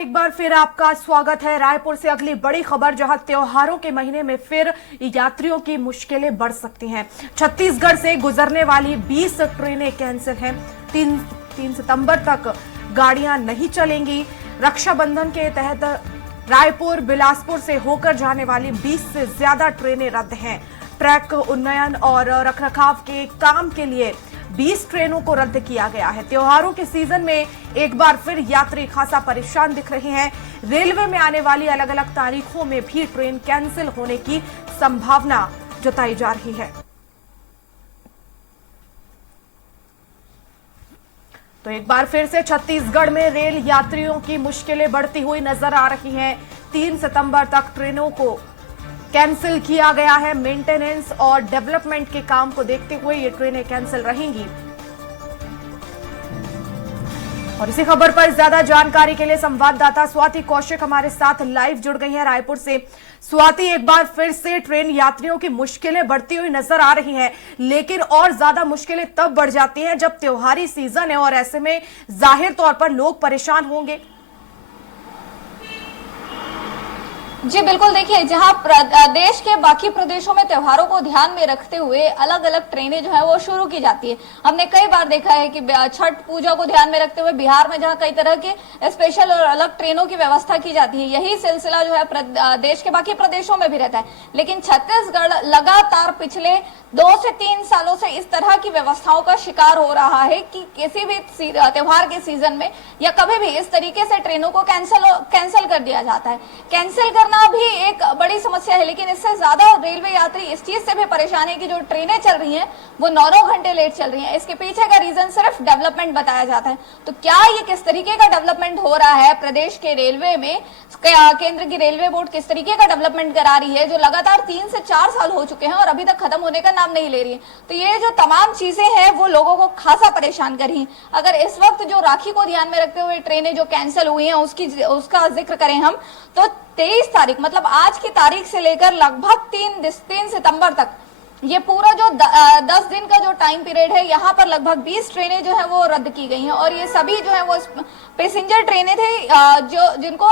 एक बार फिर आपका स्वागत है। रायपुर से अगली बड़ी खबर, जहां त्योहारों के महीने में फिर यात्रियों की मुश्किलें बढ़ सकती हैं। छत्तीसगढ़ से गुजरने वाली 20 ट्रेनें कैंसिल हैं। 3 सितंबर तक गाड़ियां नहीं चलेंगी। रक्षाबंधन के तहत रायपुर बिलासपुर से होकर जाने वाली 20 से ज्यादा ट्रेनें रद्द हैं। ट्रैक उन्नयन और रखरखाव के काम के लिए 20 ट्रेनों को रद्द किया गया है। त्योहारों के सीजन में एक बार फिर यात्री खासा परेशान दिख रहे हैं। रेलवे में आने वाली अलग अलग तारीखों में भी ट्रेन कैंसिल होने की संभावना जताई जा रही है। तो एक बार फिर से छत्तीसगढ़ में रेल यात्रियों की मुश्किलें बढ़ती हुई नजर आ रही हैं। 3 सितंबर तक ट्रेनों को कैंसिल किया गया है। मेंटेनेंस और डेवलपमेंट के काम को देखते हुए ये ट्रेनें कैंसिल रहेंगी। और इसी खबर पर ज्यादा जानकारी के लिए संवाददाता स्वाति कौशिक हमारे साथ लाइव जुड़ गई हैं रायपुर से। स्वाति, एक बार फिर से ट्रेन यात्रियों की मुश्किलें बढ़ती हुई नजर आ रही हैं, लेकिन और ज्यादा मुश्किलें तब बढ़ जाती हैं जब त्योहारी सीजन है और ऐसे में जाहिर तौर पर लोग परेशान होंगे। जी बिल्कुल, देखिए जहां देश के बाकी प्रदेशों में त्योहारों को ध्यान में रखते हुए अलग अलग ट्रेनें जो है वो शुरू की जाती है। हमने कई बार देखा है कि छठ पूजा को ध्यान में रखते हुए बिहार में जहां कई तरह के स्पेशल और अलग ट्रेनों की व्यवस्था की जाती है, यही सिलसिला जो है देश के बाकी प्रदेशों में भी रहता है। लेकिन छत्तीसगढ़ लगातार पिछले 2 से 3 सालों से इस तरह की व्यवस्थाओं का शिकार हो रहा है कि किसी भी त्योहार के सीजन में या कभी भी इस तरीके से ट्रेनों को कैंसिल कर दिया जाता है। कैंसिल करना भी एक बड़ी समस्या है, लेकिन इससे ज्यादा रेलवे यात्री इस चीज से भी परेशान है कि जो ट्रेनें चल रही हैं वो 9-9 घंटे लेट चल रही हैं। इसके पीछे का रीजन सिर्फ डेवलपमेंट बताया जाता है। तो क्या ये किस तरीके का डेवलपमेंट हो रहा है प्रदेश के रेलवे में, केंद्र की रेलवे बोर्ड किस तरीके का डेवलपमेंट करा रही है, जो लगातार 3 से 4 साल हो चुके हैं और अभी तक खत्म होने का नाम नहीं ले रही है। तो ये जो तमाम चीजें हैं वो लोगों को खासा परेशान कर रही हैं। अगर इस वक्त जो राखी को ध्यान में रखते हुए ट्रेनें जो कैंसिल हुई हैं उसका जिक्र करें हम, तो 23 तारीख मतलब आज की तारीख से लेकर लगभग 3 सितंबर तक ये पूरा जो 10 दिन का जो टाइम पीरियड है, यहाँ पर लगभग 20 ट्रेनें जो है वो रद्द की गई हैं। और ये सभी जो है वो पैसेंजर ट्रेनें थे जिनको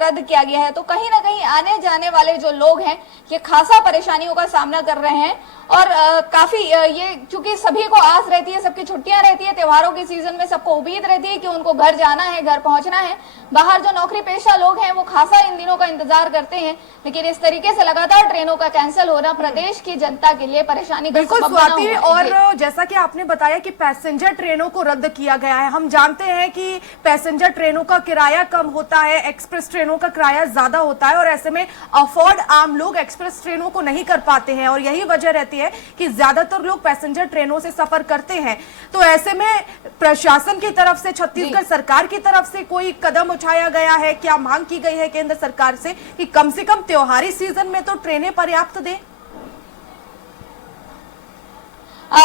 रद्द किया गया है। तो कहीं ना कहीं आने जाने वाले जो लोग हैं ये खासा परेशानियों का सामना कर रहे हैं। और काफी ये चूंकि सभी को आस रहती है, सबकी छुट्टियां रहती है, त्योहारों के सीजन में सबको उम्मीद रहती है कि उनको घर जाना है, घर पहुंचना है। बाहर जो नौकरी पेशा लोग हैं वो खासा इन दिनों का इंतजार करते हैं। लेकिन इस तरीके से लगातार ट्रेनों का कैंसिल होना प्रदेश की जनता के लिए परेशानी का बिल्कुल स्वाति, और जैसा कि आपने बताया कि पैसेंजर ट्रेनों को रद्द किया गया है। हम जानते हैं कि पैसेंजर ट्रेनों का किराया कम होता है, एक्सप्रेस ट्रेनों का किराया ज्यादा होता है और ऐसे में अफोर्ड आम लोग एक्सप्रेस ट्रेनों को नहीं कर पाते हैं और यही वजह रहती है कि ज्यादातर लोग पैसेंजर ट्रेनों से सफर करते हैं। तो ऐसे में प्रशासन की तरफ से, छत्तीसगढ़ सरकार की तरफ से कोई कदम उठाया गया है? क्या मांग की गई है केंद्र सरकार से कि कम से कम त्योहारी सीजन में तो ट्रेनें पर्याप्त दें?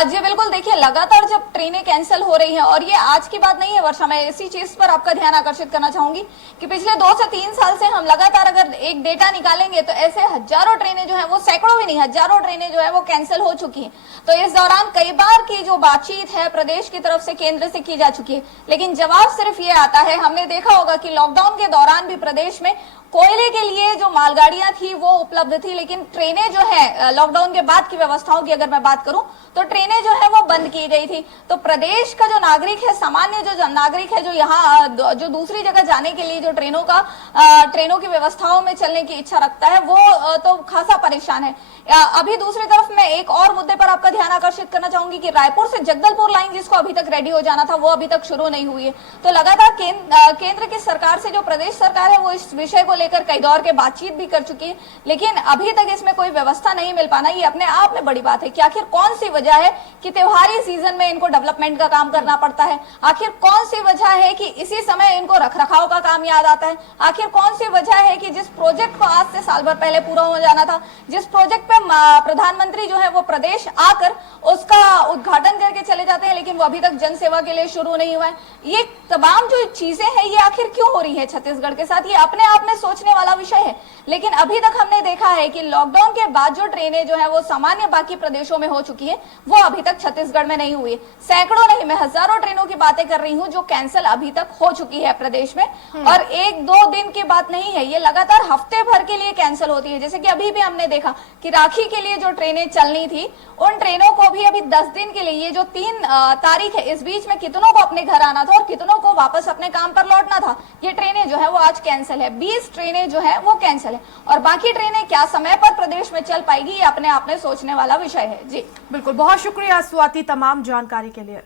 जी बिल्कुल, देखिए लगातार जब ट्रेनें कैंसिल हो रही हैं, और ये आज की बात नहीं है वर्षा, मैं इसी चीज पर आपका ध्यान आकर्षित करना चाहूंगी कि पिछले 2 से 3 साल से हम लगातार अगर एक डेटा निकालेंगे तो ऐसे हजारों ट्रेनें जो है वो सैकड़ों भी नहीं, हजारों ट्रेनें जो है वो कैंसिल हो चुकी हैं। तो इस दौरान कई बार की जो बातचीत है प्रदेश की तरफ से केंद्र से की जा चुकी है, लेकिन जवाब सिर्फ ये आता है। हमने देखा होगा कि लॉकडाउन के दौरान भी प्रदेश में कोयले के लिए जो मालगाड़ियां थी वो उपलब्ध थी, लेकिन ट्रेनें जो है लॉकडाउन के बाद की व्यवस्थाओं की अगर मैं बात करूं तो ट्रेनें जो है वो बंद की गई थी। तो प्रदेश का जो नागरिक है, सामान्य जो नागरिक है, जो यहाँ जो दूसरी जगह जाने के लिए जो ट्रेनों की व्यवस्थाओं में चलने की इच्छा रखता है वो तो खासा परेशान है। अभी दूसरी तरफ मैं एक और मुद्दे पर आपका ध्यान आकर्षित करना चाहूंगी कि रायपुर से जगदलपुर लाइन जिसको अभी तक रेडी हो जाना था वो अभी तक शुरू नहीं हुई है। तो लगातार केंद्र की सरकार से जो प्रदेश सरकार है वो इस विषय को लेकर कई दौर के बातचीत भी कर चुकी है, लेकिन अभी तक इसमें कोई व्यवस्था नहीं मिल पाना ये अपने आप में बड़ी बात है कि आखिर कौन सी वजह है कि त्योहारी सीजन में इनको डेवलपमेंट का काम करना पड़ता है। आखिर कौन सी वजह है कि इसी समय इनको रखरखाव का काम याद आता है। आखिर कौन सी वजह है कि जिस प्रोजेक्ट को आज से साल भर पहले पूरा हो जाना था, जिस प्रोजेक्ट पे प्रधानमंत्री जो है वो प्रदेश आकर उसका उद्घाटन करके चले जाते हैं, लेकिन वो अभी तक जन सेवा के लिए शुरू नहीं हुआ है। ये तमाम जो चीजें हैं ये आखिर क्यों हो रही है छत्तीसगढ़ के साथ, ये अपने आप में सोचने वाला विषय है। लेकिन अभी तक हमने देखा है कि लॉकडाउन के बाद जो ट्रेनें जो है वो सामान्य बाकी प्रदेशों में हो चुकी है, वो अभी तक छत्तीसगढ़ में नहीं हुई। सैकड़ों नहीं, मैं हजारों ट्रेनों की बातें कर रही हूँ जो कैंसिल अभी तक हो चुकी है प्रदेश में। और एक दो दिन की बात नहीं है, ये लगातार हफ्ते भर के लिए कैंसिल होती है। जैसे कि अभी भी हमने देखा कि राखी के लिए जो ट्रेनें चलनी थी, उन ट्रेनों को भी अभी 10 दिन के लिए, ये जो 3 तारीख है, इस बीच में कितनों को अपने घर आना था और कितनों को वापस अपने काम पर लौटना था, ये ट्रेनें जो है वो आज कैंसिल है। 20 ट्रेनें जो है वो कैंसिल है, और बाकी ट्रेनें क्या समय पर प्रदेश में चल पाएगी, ये अपने आप में सोचने वाला विषय है। जी बिल्कुल, बहुत शुक्रिया स्वाति तमाम जानकारी के लिए।